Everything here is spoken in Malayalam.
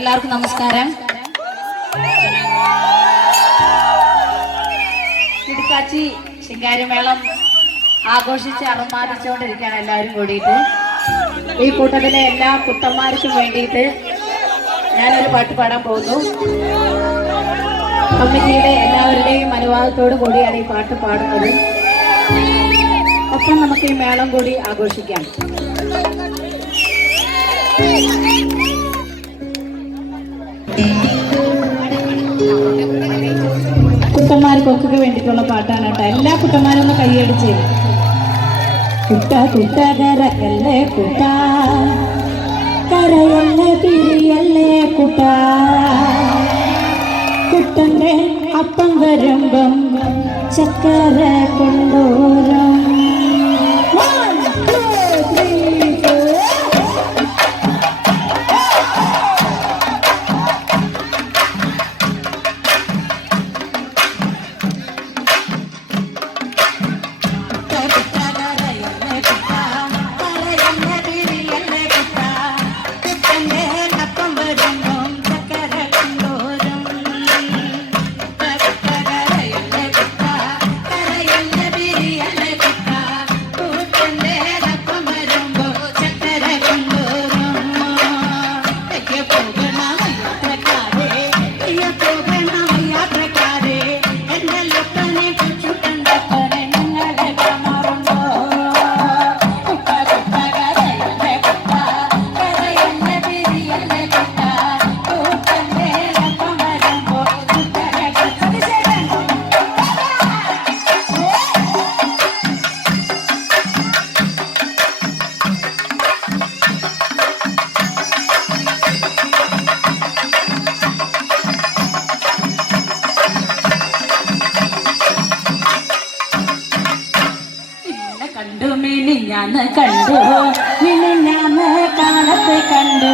എല്ലാവർക്കും നമസ്കാരം. കിടക്കാച്ചി ശിങ്കാരിമേളം ആഘോഷിച്ച് അറുമാദിച്ചുകൊണ്ടിരിക്കുകയാണ് എല്ലാവരും കൂടിയിട്ട്. ഈ കൂട്ടത്തിലെ എല്ലാ കുട്ടന്മാർക്കും വേണ്ടിയിട്ട് ഞാനൊരു പാട്ട് പാടാൻ പോകുന്നു. കമ്മിറ്റിയിലെ എല്ലാവരുടെയും അനുവാദത്തോടു കൂടിയാണ് ഈ പാട്ട് പാടുന്നത്. ഒപ്പം നമുക്ക് ഈ മേളം കൂടി ആഘോഷിക്കാം. കുട്ടന്മാർക്കൊക്കെ വേണ്ടിയിട്ടുള്ള പാട്ടാണ് കേട്ടോ. എല്ലാ കുട്ടന്മാരും ഒന്ന് കൈയടിച്ച്. കുട്ട കുട്ട കരയല്ലേ കുട്ട, കരയല്ലേ പിരിയല്ലേ കുട്ട, കുട്ടന്റെ അപ്പം വരുമ്പം ചക്കര കൊണ്ടോരം. മിനിഞ്ഞാന്ന് കണ്ടു, മിനിഞ്ഞാന്ന് കാലത്ത് കണ്ടു.